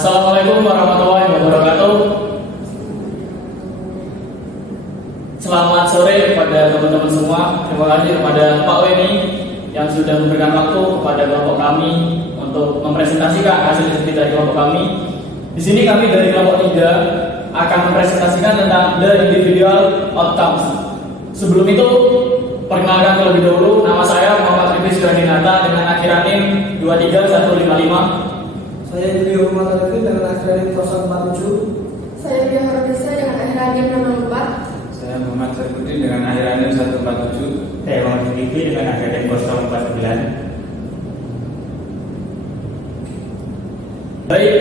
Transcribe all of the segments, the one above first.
Assalamualaikum warahmatullahi wabarakatuh. Selamat sore kepada teman-teman semua. Terima kasih kepada Pak Weni yang sudah memberikan waktu kepada kelompok kami untuk mempresentasikan hasil riset dari kelompok kami. Di sini kami dari kelompok 3 akan mempresentasikan tentang the individual outcomes. Sebelum itu, perkenalkan terlebih dahulu, nama saya Muhammad Rifis Suradinata dengan akhiran NIM 23155. Saya Julio Muhammad Arifin dengan akhiran 047. Saya Dia Hardisa dengan akhiran 64. Saya Muhammad Sarfuddin dengan akhiran 147. Saya Muhammad Vivi dengan akhiran 049. Baik,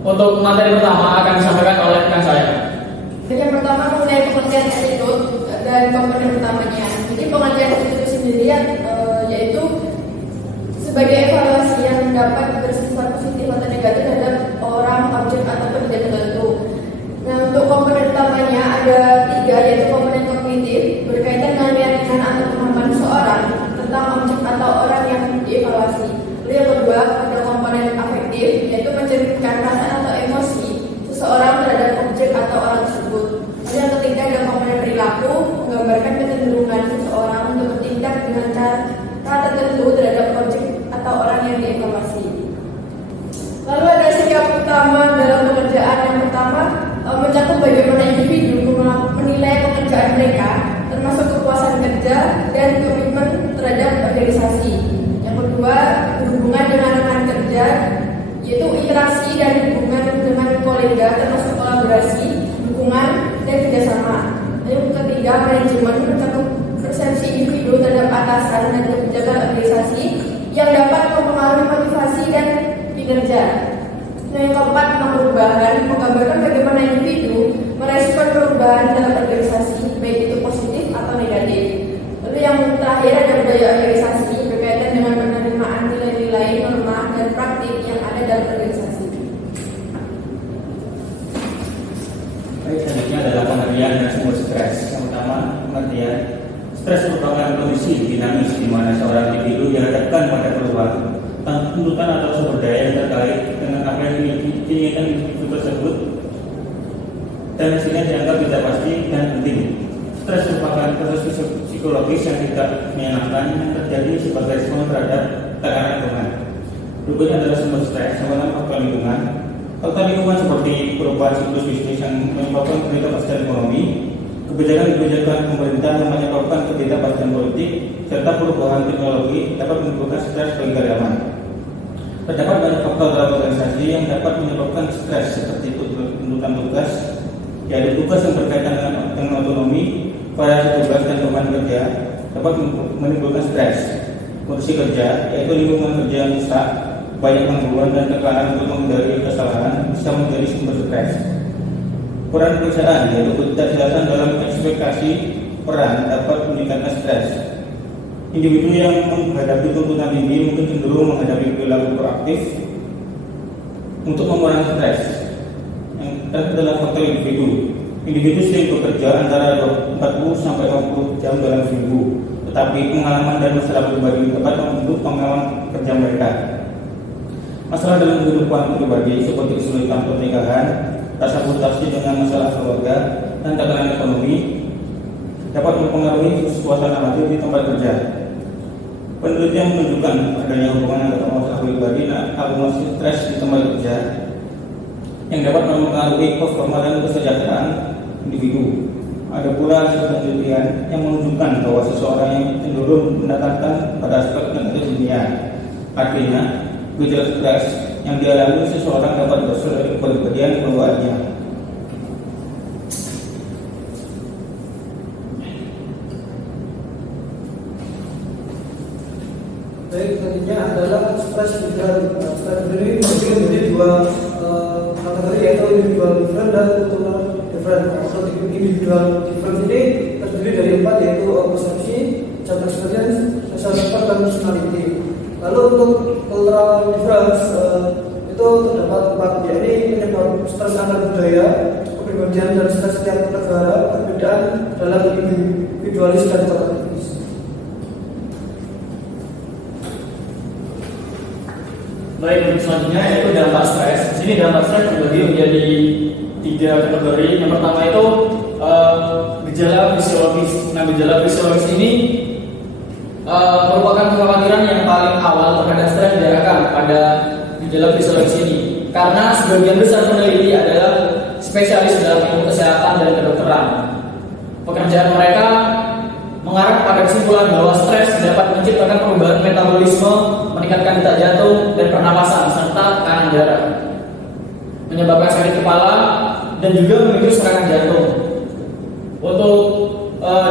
untuk materi pertama akan disampaikan oleh rekan saya. Yang pertama mengenai pengertian attitude dan komponen utamanya. Jadi pengertian attitude sendiri yaitu sebagai evaluasi yang dapat bersifat positif atau negatif terhadap orang, objek ataupun benda tertentu. Nah, untuk komponen utamanya ada 3, yaitu komponen kognitif berkaitan dengan keyakinan atau pemahaman seseorang tentang objek atau orang yang dievaluasi. Lalu yang kedua ada komponen afektif, yaitu mencerminkan perasaan atau emosi seseorang terhadap objek atau orang tersebut. Lalu yang ketiga ada komponen perilaku, menggambarkan kecenderungan seseorang untuk bertindak dengan cara tertentu terhadap objek atau orang yang dievaluasi. Lalu ada sikap utama dalam pekerjaan. Yang pertama mencakup bagaimana individu menilai pekerjaan mereka, termasuk kepuasan kerja dan komitmen terhadap organisasi. Yang kedua berhubungan dengan rekan kerja, yaitu interaksi dan hubungan dengan kolega, termasuk kolaborasi, dukungan dan kerjasama. Yang ketiga manajemen, mencakup persepsi individu terhadap atasan dan kebijakan organisasi yang dapat mempengaruhi motivasi dan kinerja. Yang keempat tentang perubahan, menggambarkan bagaimana individu merespon perubahan dalam organisasi, baik itu positif atau negatif. Lalu yang terakhir ada budaya organisasi berkaitan dengan penerimaan nilai-nilai, norma dan praktik yang ada dalam organisasi. Baik, selanjutnya adalah pengertian dan sumber stres. Yang pertama, pengertian stres merupakan kondisi dinamis di mana seorang individu dihadapkan pada perubahan, tuntutan atau sumber daya yang terkait dengan apa yang diinginkan individu tersebut dan hasilnya dianggap tidak pasti dan penting. Stres merupakan proses psikologis yang tidak menyenangkan yang terjadi sebagai respons terhadap tekanan lingkungan. Berikutnya adalah sumber stres, yang pertama faktor lingkungan. Faktor lingkungan seperti perubahan siklus bisnis yang menyebabkan ketidakpastian ekonomi, kebijakan pemerintah yang menyebabkan ketidakpastian politik, serta perubahan teknologi dapat menimbulkan stres bagi karyawan. Terdapat banyak faktor dalam organisasi yang dapat menyebabkan stres seperti tuntutan tugas, yaitu tugas yang berkaitan dengan otonomi, variasi tugas dan beban kerja dapat menimbulkan stres. Kondisi kerja, yaitu lingkungan kerja yang rusak, banyak gangguan dan tekanan untuk menghindari kesalahan bisa menjadi sumber stres. Peran perusahaan, yaitu ketidakjelasan dalam ekspektasi peran dapat meningkatkan stres. Individu yang menghadapi tuntutan tinggi mungkin cenderung menghadapi perilaku proaktif untuk mengurangi stres. Yang terakhir adalah faktor individu. Individu sering bekerja antara 40 sampai 50 jam dalam seminggu, tetapi pengalaman dan masalah pribadi dapat membentuk pengalaman kerja mereka. Masalah dalam kehidupan pribadi seperti kesulitan pernikahan, rasa frustasi dengan masalah keluarga, dan tekanan ekonomi dapat mempengaruhi suasana hati di tempat kerja. Penelitian menunjukkan adanya hubungan antara masalah pribadi dan akumulasi stres di tempat kerja yang dapat mempengaruhi performa dan kesejahteraan individu. Ada pula hasil penelitian yang menunjukkan bahwa seseorang yang cenderung mendatangkan pada aspek negatif dunia. Artinya, gejala stres yang dialami seseorang dapat berasal dari kepribadian bawaannya. Baik, selanjutnya adalah stres individual. Stres ini terbagi menjadi 2 kategori, yaitu individual different dan cultural different. Maksud individual different ini terdiri dari 4, yaitu persepsi, job experience, social support, dan personality. Lalu untuk cultural difference itu terdapat 4, yaitu penyebab stres antar budaya, kepribadian dan stres setiap negara, perbedaan dalam individualis dan kolektivis. Baik, untuk selanjutnya yaitu dampak stres. Di sini dampak stres terbagi menjadi 3 kategori. Yang pertama itu gejala fisiologis. Nah, gejala fisiologis ini merupakan kekhawatiran yang paling awal terhadap stres diarahkan pada gejala fisiologis ini. Karena sebagian besar peneliti adalah spesialis dalam ilmu kesehatan dan kedokteran. Pekerjaan mereka mengarah pada kesimpulan bahwa stres dapat menciptakan perubahan metabolisme, meningkatkan detak jantung dan pernapasan serta tekanan darah, menyebabkan sakit kepala dan juga memicu serangan jantung. Untuk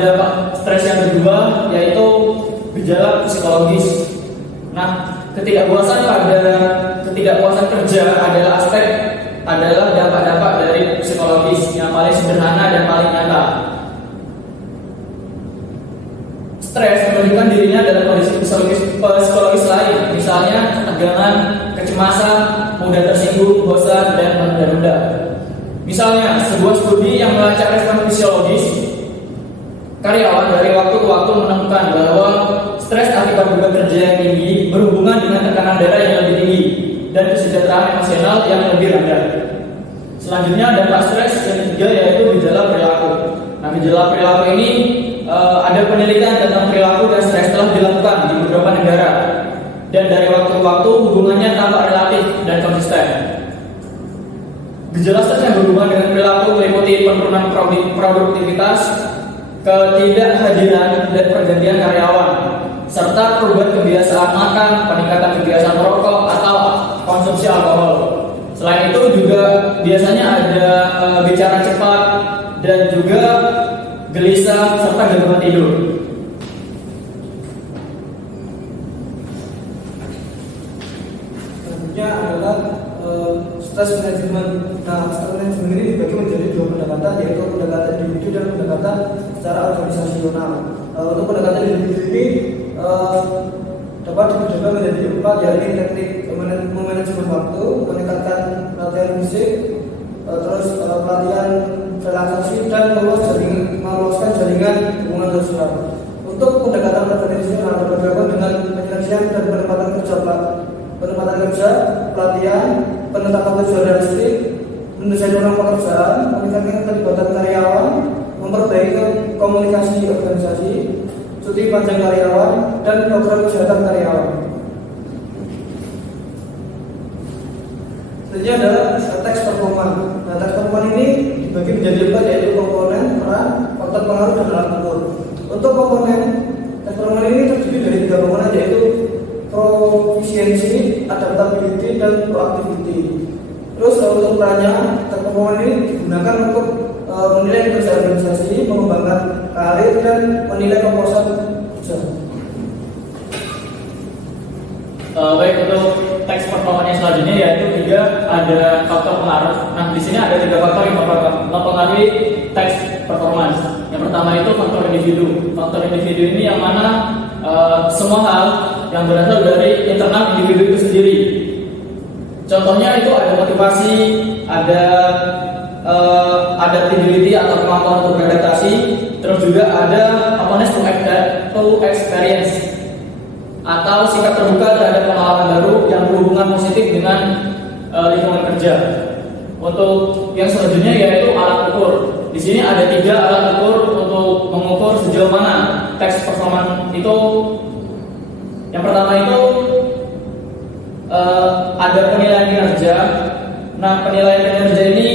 dampak stres yang kedua yaitu gejala psikologis. Nah, ketidakpuasan kerja adalah dampak-dampak dari psikologis yang paling sederhana dan paling nyata. Stres menunjukkan dirinya dalam kondisi psikologis lain, misalnya ketegangan, kecemasan, mudah tersinggung, bosan, dan menunda-nunda. Misalnya, sebuah studi yang melacak respon fisiologis karyawan dari waktu ke waktu menemukan bahwa stres akibat beban kerja yang tinggi berhubungan dengan tekanan darah yang lebih tinggi dan kesejahteraan emosional yang lebih rendah. Selanjutnya, dampak stres yang ketiga yaitu gejala perilaku. Nah, gejala perilaku ini ada penelitian tentang perilaku dan stres telah dilakukan di beberapa negara, dan dari waktu ke waktu hubungannya tampak relatif dan konsisten. Gejala stres yang berhubungan dengan perilaku meliputi penurunan produktivitas, ketidakhadiran dan pergantian karyawan, serta perubahan kebiasaan makan, peningkatan kebiasaan merokok atau konsumsi alkohol. Selain itu juga biasanya ada bicara cepat dan juga gelisah serta gangguan tidur. Selanjutnya adalah stress management. Nah, stress management ini dibagi menjadi 2 pendekatan, yaitu pendekatan individu dan pendekatan secara organisasional. Untuk pendekatan individu ini dapat dibagi menjadi 4, yaitu teknik manajemen waktu, meningkatkan latihan fisik, terus pelatihan relaksasi dan meluaskan jaringan hubungan sosial. Untuk pendekatan organisasional dapat dilakukan dengan penyelesaian dan penempatan kerja, pelatihan, penetapan tujuan realistik, mendesain ulang pekerjaan, meningkatkan keterlibatan karyawan, memperbaiki komunikasi organisasi, cuti panjang karyawan, dan program kesehatan karyawan. Selanjutnya adalah teks performa. Nah, teks performa ini dibagi menjadi 4, yaitu komponen, peran, faktor pengaruh, dan alat ukur. Untuk komponen teks performa ini terdiri dari 3 komponen, yaitu proficiency, adaptability, dan proactivity. Terus untuk perannya, teks performa ini digunakan untuk menilai kerja organisasi, mengembangkan karir, dan menilai kepuasan kerja. Baik, untuk teks performanya selanjutnya yaitu juga ada faktor pengaruh. Nah, di sini ada 3 faktor yang mempengaruhi teks performance. Yang pertama itu faktor individu. Faktor individu ini yang mana semua hal yang berasal dari internal individu itu sendiri. Contohnya itu ada motivasi, ada adaptability atau kemampuan untuk beradaptasi, terus juga ada openness to experience atau sikap terbuka terhadap pengalaman baru yang berhubungan positif dengan lingkungan kerja. Untuk yang selanjutnya yaitu alat ukur. Di sini ada 3 alat ukur untuk mengukur sejauh mana teks performance itu. Yang pertama itu ada penilaian kinerja. Nah, penilaian kinerja ini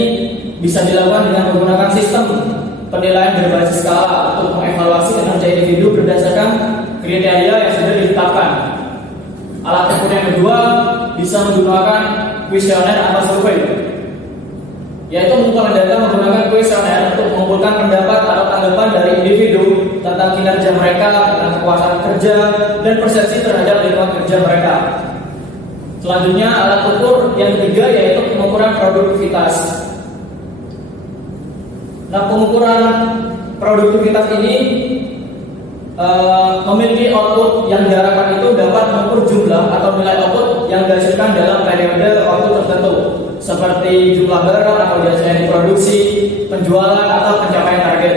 bisa dilakukan dengan menggunakan sistem penilaian berbasis skala untuk mengevaluasi kinerja individu berdasarkan kriteria yang sudah ditetapkan. Alat ukur yang kedua bisa menggunakan kuesioner atau survei, yaitu mengumpulkan data menggunakan kuesioner untuk mengumpulkan pendapat atau tanggapan dari individu tentang kinerja mereka, tentang kepuasan kerja, dan persepsi terhadap lingkungan kerja mereka. Selanjutnya alat ukur yang ketiga yaitu pengukuran produktivitas. Nah, pengukuran produktivitas ini memiliki output yang diharapkan itu dapat mengukur jumlah atau nilai output yang dihasilkan dalam periode waktu tertentu, seperti jumlah barang atau jasa yang diproduksi, penjualan atau pencapaian target.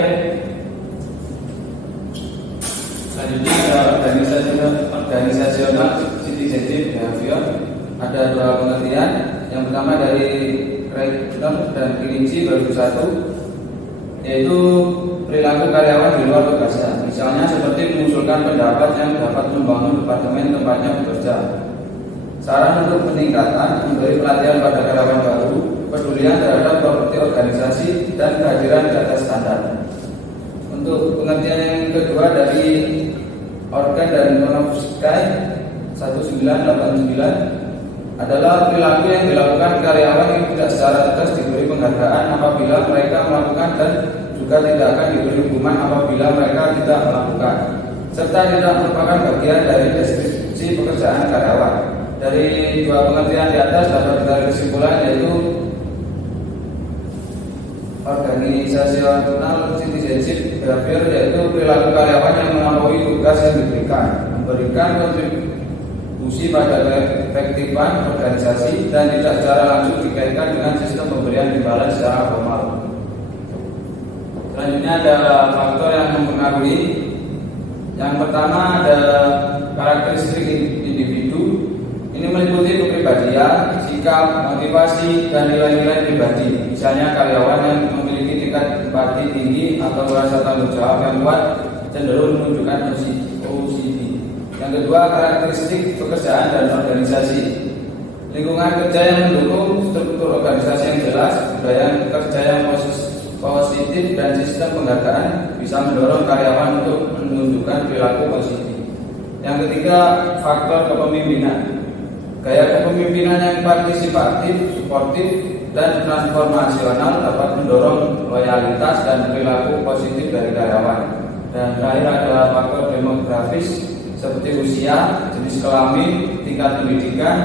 Selanjutnya ada organisasional citizenship behavior. Ada ada dua pengertian. Yang pertama dari Kreitner dan Kilinci 2001, yaitu perilaku karyawan di luar tugasnya. Misalnya seperti mengusulkan pendapat yang dapat membangun departemen tempatnya bekerja. Saran untuk peningkatan, memberi pelatihan pada karyawan baru, pedulian terhadap properti organisasi, dan kehadiran di atas standar. Untuk pengertian yang kedua dari Organ dan Konovsky 1989 adalah perilaku yang dilakukan karyawan yang tidak secara tegas diberi penghargaan apabila mereka melakukan dan juga tidak akan diberi hukuman apabila mereka tidak melakukan, serta tidak merupakan bagian dari deskripsi pekerjaan karyawan. Dari dua pengertian di atas dapat ditarik kesimpulan yaitu organizational citizenship behavior, yaitu perilaku karyawan yang melampaui tugas yang diberikan, memberikan kontribusi pada keefektifan organisasi dan tidak secara langsung dikaitkan dengan sistem pemberian imbalan secara formal. Selanjutnya ada faktor yang mempengaruhi. Yang pertama ada karakteristik individu. Ini meliputi kepribadian, sikap, motivasi, dan nilai-nilai pribadi. Misalnya karyawan yang memiliki tingkat empati tinggi atau merasa tanggung jawab yang kuat cenderung menunjukkan OCD. Yang kedua, karakteristik pekerjaan dan organisasi. Lingkungan kerja yang mendukung, struktur organisasi yang jelas, budaya kerja yang positif, dan sistem penghargaan bisa mendorong karyawan untuk menunjukkan perilaku positif. Yang ketiga, faktor kepemimpinan. Gaya kepemimpinan yang partisipatif, suportif, dan transformasional dapat mendorong loyalitas dan perilaku positif dari karyawan. Dan terakhir adalah faktor demografis seperti usia, jenis kelamin, tingkat pendidikan,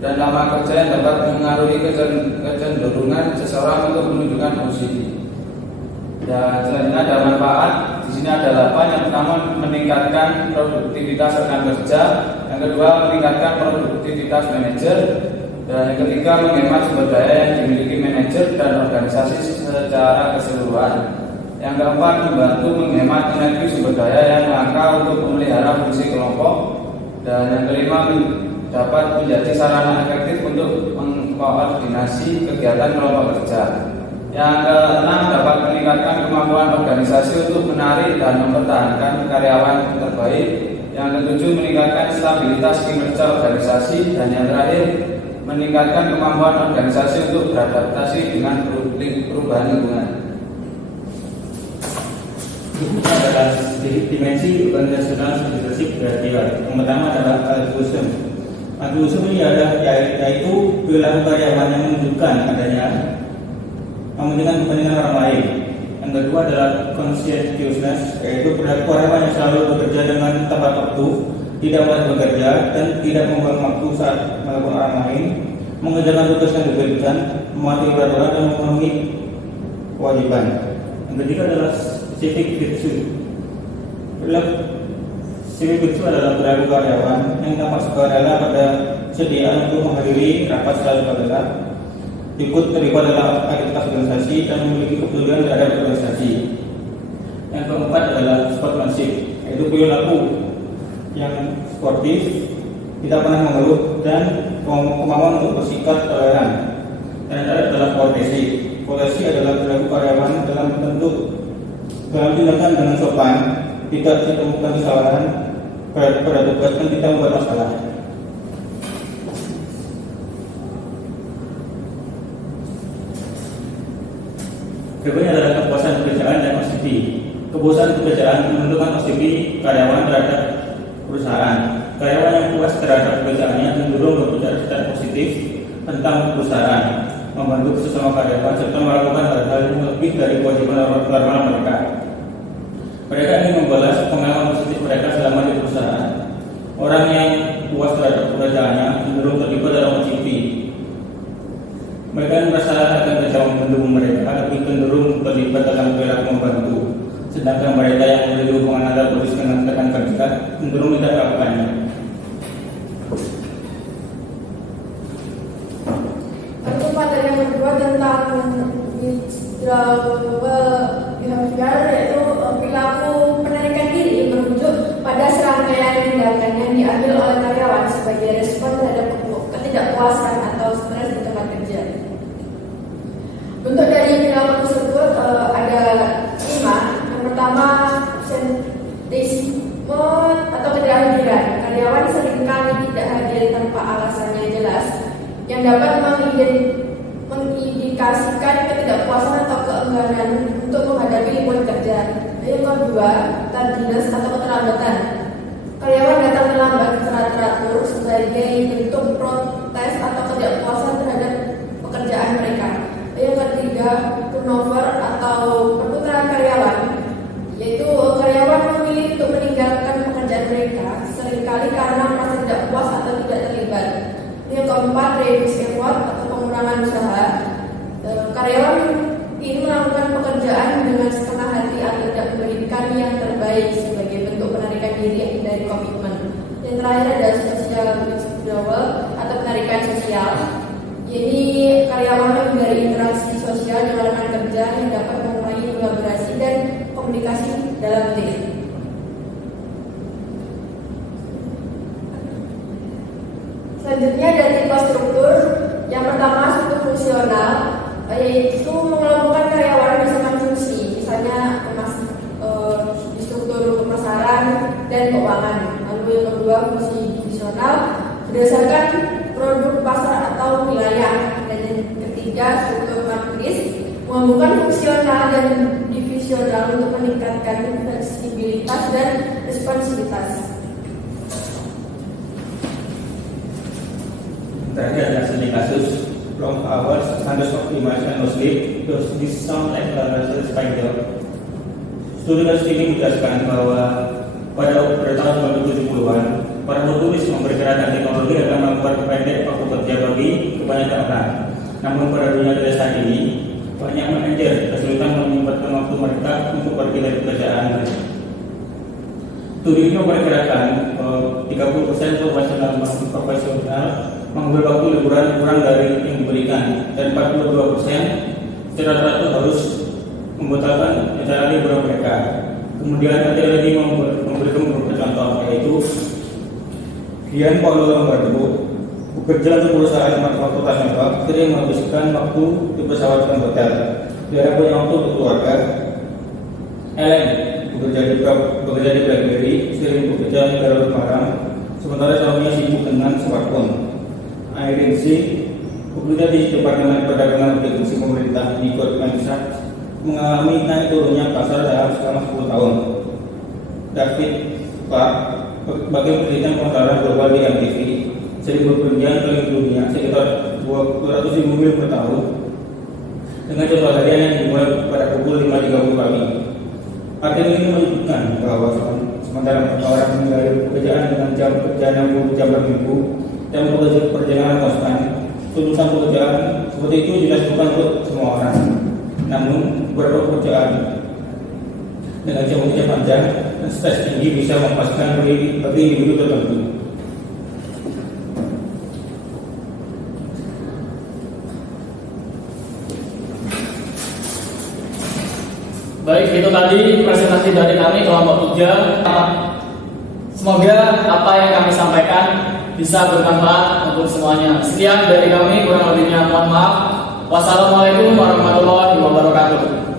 dan lama kerja yang dapat mengaruhi kecenderungan seseorang untuk menunjukkan OCD. Dan selanjutnya ada manfaat. Di sini ada 8. Yang pertama, meningkatkan produktivitas rekan kerja. Yang kedua, meningkatkan produktivitas manajer. Dan yang ketiga, menghemat sumber daya yang dimiliki manajer dan organisasi secara keseluruhan. Yang keempat, membantu menghemat energi sumber daya yang langka untuk memelihara fungsi kelompok. Dan yang kelima, dapat menjadi sarana efektif untuk mengkoordinasi kegiatan kelompok kerja. Yang keenam, dapat meningkatkan kemampuan organisasi untuk menarik dan mempertahankan karyawan terbaik. Yang ketujuh, meningkatkan stabilitas kinerja organisasi. Dan yang terakhir, meningkatkan kemampuan organisasi untuk beradaptasi dengan perubahan lingkungan. Berikutnya adalah dimensi organisasional leadership behavior. Yang pertama adalah altruism. Altruism ini adalah yaitu perilaku karyawan yang menunjukkan adanya mementingkan kepentingan orang lain. Yang kedua adalah conscientiousness, yaitu perilaku karyawan yang selalu bekerja dengan tepat waktu, tidak malas bekerja, dan tidak membuang waktu saat melakukan orang lain, mengerjakan tugas yang diberikan, mematuhi peraturan, dan memenuhi kewajiban. Yang ketiga adalah civic virtue. Civic virtue adalah perilaku karyawan yang tampak sukarela pada sediaan untuk menghadiri rapat secara sukarela, ikut terlibat dalam aktivitas organisasi, dan memiliki kepedulian terhadap organisasi. Yang keempat adalah sportsmanship, yaitu perilaku yang sportif, tidak pernah mengeluh, dan kemampuan untuk bersikap toleran. Dan yang terakhir adalah courtesy. Courtesy adalah perilaku karyawan dalam tindakan dengan sopan, tidak ditemukan kesalahan pada tugas, dan tidak membuat masalah. Berikutnya adalah kepuasan pekerjaan dan OCD. Kepuasan pekerjaan menentukan OCD karyawan terhadap perusahaan. Karyawan yang puas terhadap pekerjaannya cenderung berbicara secara positif tentang perusahaan, membantu sesama karyawan, serta melakukan hal-hal yang lebih dari kewajiban normal mereka. Mereka ingin membalas pengalaman positif mereka selama di perusahaan. Orang yang puas terhadap pekerjaannya cenderung terlibat dalam OCD. Mereka yang merasa akan kerja mendukung mereka lebih cenderung terlibat dalam perilaku membantu. Sedangkan mereka yang memiliki hubungan antara polisi dengan rekan kerja cenderung tidak melakukannya. Lalu materi yang kedua tentang behavior, yaitu perilaku penarikan diri merujuk pada serangkaian tindakan yang diambil oleh karyawan sebagai respon terhadap ketidakpuasan ketidakpuasan atau stres di tempat kerja. Bentuk dari perilaku tersebut ada 5. Yang pertama, absenteeisme atau ketidakhadiran. Karyawan seringkali tidak hadir tanpa alasan yang jelas yang dapat mengindikasikan ketidakpuasan atau keengganan untuk menghadapi lingkungan kerja. Yang kedua, tardiness atau keterlambatan. Karyawan datang terlambat secara teratur sebagai bentuk protes atau ketidakpuasan terhadap pekerjaan mereka. Yang ketiga, turnover atau perputaran karyawan, yaitu karyawan memilih untuk meninggalkan pekerjaan mereka seringkali karena merasa tidak puas atau tidak terlibat. Yang keempat, reduce effort atau pengurangan usaha. Karyawan ini melakukan pekerjaan dengan setengah hati atau tidak memberikan yang terbaik sebagai bentuk penarikan diri dari komitmen. Yang terakhir ada social withdrawal atau penarikan sosial. Jadi karyawan menghindari interaksi sosial dengan rekan kerja yang dapat mengurangi kolaborasi dan komunikasi dalam tim. Selanjutnya ada tipe struktur. Yang pertama, struktur fungsional, yaitu mengelompokkan karyawan berdasarkan fungsi, misalnya di struktur pemasaran dan keuangan. Lalu yang kedua, fungsi divisional berdasarkan produk pasar atau wilayah. Dan yang ketiga, struktur matris menggabungkan fungsional dan divisional untuk meningkatkan fleksibilitas dan responsivitas. Tadi ada studi kasus long hours, standards optimized and no sleep. This sound like a spider. Studi kasus ini menjelaskan bahwa pada tahun 1970-an, para penulis memperkirakan teknologi akan membuat pendek waktu kerja bagi kebanyakan orang. Namun pada dunia kerja saat ini, banyak manajer kesulitan menyempatkan waktu mereka untuk pergi dari pekerjaan mereka. Studi ini memperkirakan 30% profesional mengambil waktu liburan kurang dari yang diberikan, dan 42% secara teratur harus membatalkan acara liburan mereka. Kemudian ada lagi memberikan beberapa contoh, yaitu Gian Paulo Lombardo bekerja untuk perusahaan transportasi sering menghabiskan waktu di pesawat dan hotel. Dia punya waktu untuk keluarga. Ellen bekerja di BlackBerry, sering bekerja di dalam barang, sementara suaminya sibuk dengan smartphone. Irene C. bekerja di Departemen Perdagangan Obligasi Pemerintah di Goldman Sachs, mengalami naik turunnya pasar saham selama 10 tahun. David Clark sebagai penelitian pemutaran global di MTV, sering berpergian keliling dunia sekitar 200.000 mil per tahun dengan jadwal harian yang dimulai pada pukul 5.30 pagi. Artikel ini menunjukkan bahwa sementara orang meninggalkan pekerjaan dengan jam kerja 60 jam per minggu dan perjalanan konstan, tuntutan pekerjaan seperti itu dilakukan untuk semua orang. Namun beberapa pekerjaan dengan jam kerja panjang dan stres tinggi bisa melepaskan bagi individu tertentu. Baik, itu tadi presentasi dari kami kelompok 3. Semoga apa yang kami sampaikan bisa bermanfaat untuk semuanya. Sekian dari kami, kurang lebihnya mohon maaf. Wassalamualaikum warahmatullahi wabarakatuh.